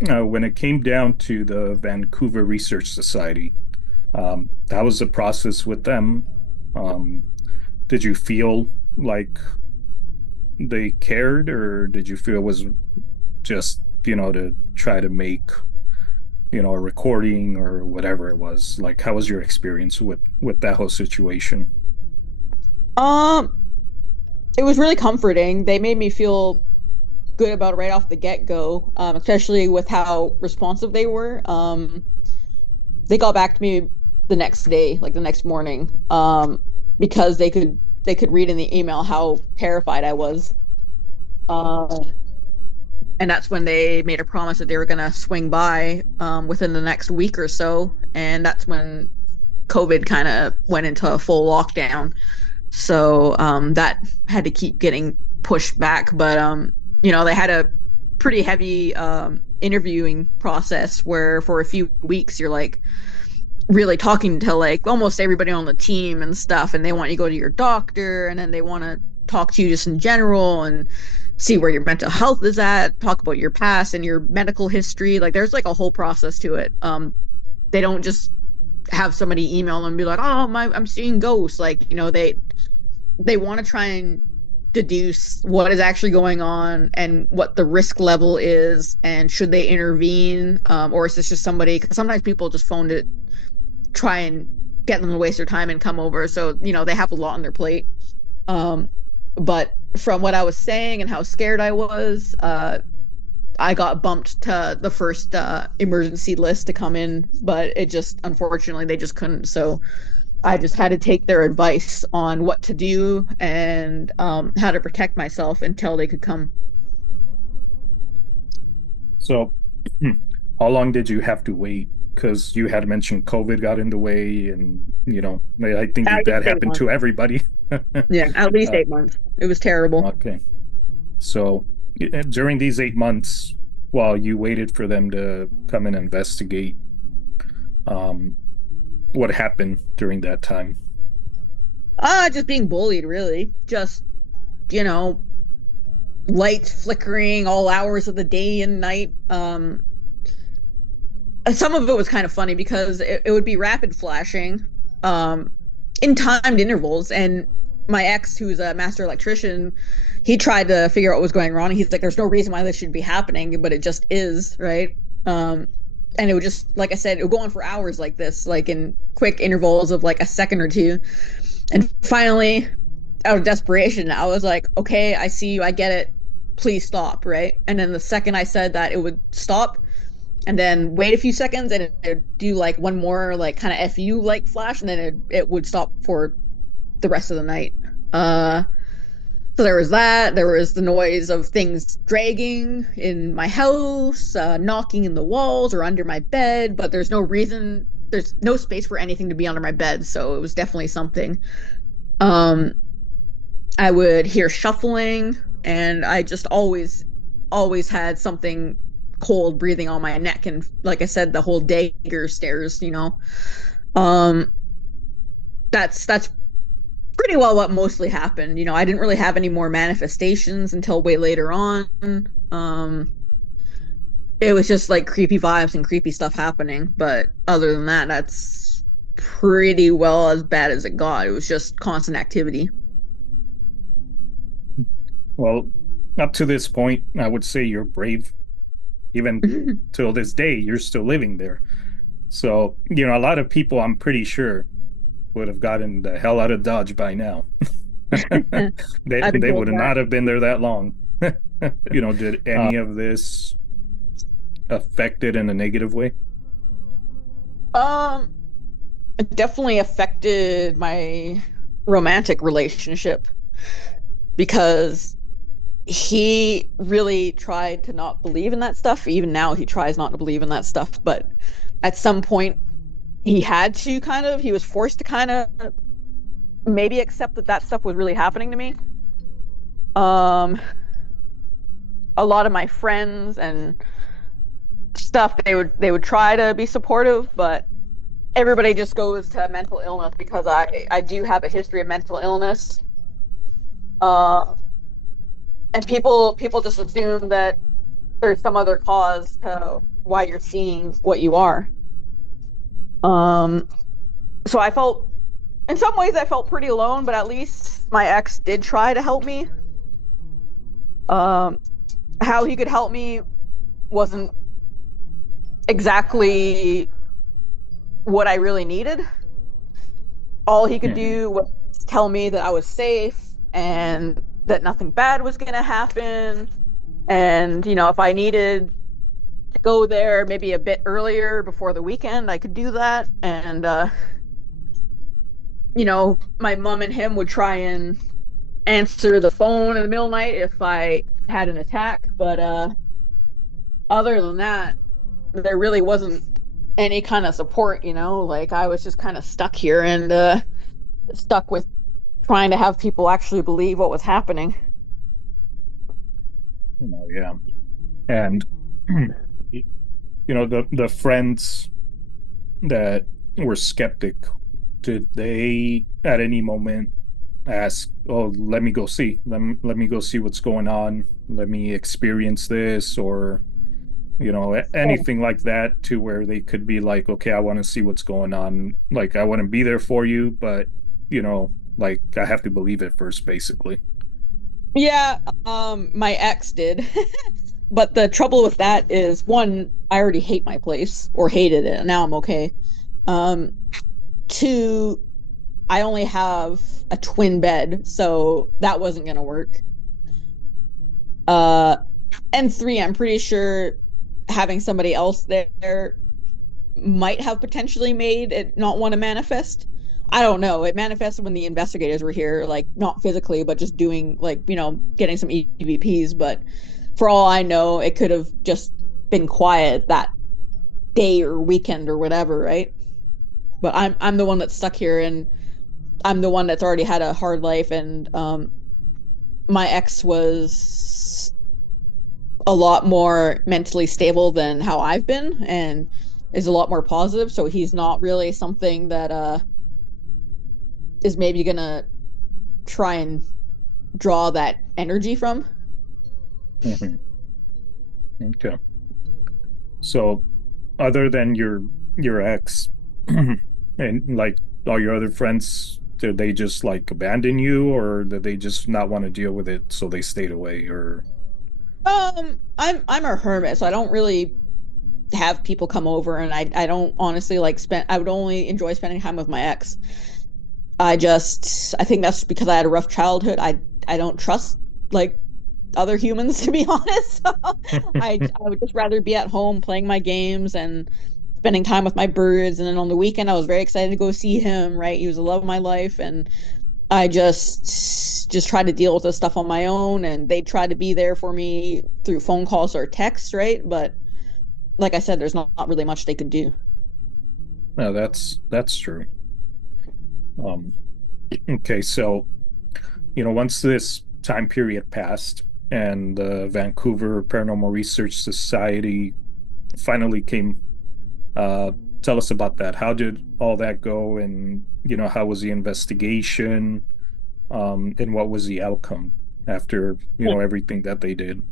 when it came down to the Vancouver Research Society, that was the process with them. Um, did you feel like they cared, or did you feel it was just, to try to make, a recording or whatever it was? Like, how was your experience with that whole situation? Um, it was really comforting. They made me feel good about it right off the get-go, especially with how responsive they were. They got back to me the next day, like the next morning, because they could read in the email how terrified I was. Um, and that's when they made a promise that they were gonna swing by within the next week or so, and that's when COVID kind of went into a full lockdown. So that had to keep getting pushed back. But they had a pretty heavy interviewing process where for a few weeks you're like really talking to like almost everybody on the team and stuff, and they want you to go to your doctor, and then they want to talk to you just in general and see where your mental health is at, talk about your past and your medical history. Like there's like a whole process to it. They don't just have somebody email them and be like, "Oh, I'm seeing ghosts." Like, they want to try and deduce what is actually going on and what the risk level is, and should they intervene, or is this just somebody? Because sometimes people just phone to try and get them to waste their time and come over. So they have a lot on their plate. Um, but from what I was saying and how scared I was, I got bumped to the first emergency list to come in, but it just unfortunately they just couldn't. So I just had to take their advice on what to do and how to protect myself until they could come. So, how long did you have to wait? Because you had mentioned COVID got in the way, and I think At that least eight happened months. to everybody. Yeah, at least Uh, 8 months. It was terrible. okay. So, during these 8 months, while you waited for them to come and investigate, um, what happened during that time? Just being bullied, really. Just, you know, lights flickering all hours of the day and night. Some of it was kind of funny because it would be rapid flashing, um, in timed intervals. And my ex, who's a master electrician, he tried to figure out what was going on. He's like, there's no reason why this should be happening, but it just is, right? And it would just, like I said, it would go on for hours like this, like in quick intervals of like a second or two. And finally, out of desperation, I was like, okay, I see you, I get it. Please stop, right? And then the second I said that, it would stop and then wait a few seconds and it'd do like one more like kind of FU like flash, and then it would stop for the rest of the night. Uh so there was that. There was the noise of things dragging in my house, knocking in the walls or under my bed, but there's no space for anything to be under my bed, so it was definitely something. Um I would hear shuffling, and I just always had something cold breathing on my neck, and like I said, the whole dagger stares. Um that's pretty well what mostly happened. I didn't really have any more manifestations until way later on. Um it was just like creepy vibes and creepy stuff happening, but other than that, that's pretty well as bad as it got. It was just constant activity. Well, up to this point, I would say you're brave. Even till this day, you're still living there. So, a lot of people, I'm pretty sure, would have gotten the hell out of Dodge by now. They I've been they told would that. not have been there that long. Did any of this affect it in a negative way? Um, it definitely affected my romantic relationship because he really tried to not believe in that stuff. Even now, he tries not to believe in that stuff. But at some point, he was forced to kind of maybe accept that that stuff was really happening to me. Um, a lot of my friends and stuff, they would try to be supportive, but everybody just goes to mental illness because I do have a history of mental illness. Uh, and people just assume that there's some other cause to why you're seeing what you are. Um, so I felt, in some ways, I felt pretty alone, but at least my ex did try to help me. Um, how he could help me wasn't exactly what I really needed. All he could Mhm. do was tell me that I was safe and that nothing bad was going to happen. And, if I needed to go there maybe a bit earlier before the weekend, I could do that. And, my mom and him would try and answer the phone in the middle of the night if I had an attack. But other than that, there really wasn't any kind of support, like I was just kind of stuck here and stuck with trying to have people actually believe what was happening. Oh, yeah. And the friends that were skeptic, did they at any moment ask, "Oh, let me go see. Let me go see what's going on. Let me experience this," or anything like that, to where they could be like, "Okay, I want to see what's going on. Like, I want to be there for you, but like I have to believe it first, basically." Yeah, my ex did. But the trouble with that is, one, I already hate my place or hated it. Now I'm okay. Um, two, I only have a twin bed, so that wasn't gonna work. Uh, and three, I'm pretty sure having somebody else there might have potentially made it not want to manifest. I don't know. It manifested when the investigators were here, like not physically, but just doing like, getting some EVPs. But for all I know, it could have just been quiet that day or weekend or whatever, right? But I'm the one that's stuck here, and I'm the one that's already had a hard life, and my ex was a lot more mentally stable than how I've been, and is a lot more positive. So he's not really something that is maybe gonna try and draw that energy from. Mhm. Okay. So, other than your ex, and like all your other friends, did they just like abandon you, or did they just not want to deal with it, so they stayed away? Or I'm a hermit, so I don't really have people come over, and I don't honestly like spend. I would only enjoy spending time with my ex. I think that's because I had a rough childhood. I don't trust like other humans to be honest. So I would just rather be at home playing my games and spending time with my birds. And then on the weekend, I was very excited to go see him. Right, he was the love of my life, and I just tried to deal with this stuff on my own. And they tried to be there for me through phone calls or text, right? But like I said, there's not really much they could do. no, that's true. Um, okay, so once this time period passed and the Vancouver Paranormal Research Society finally came, uh, tell us about that. How did all that go, and how was the investigation, and what was the outcome after everything that they did?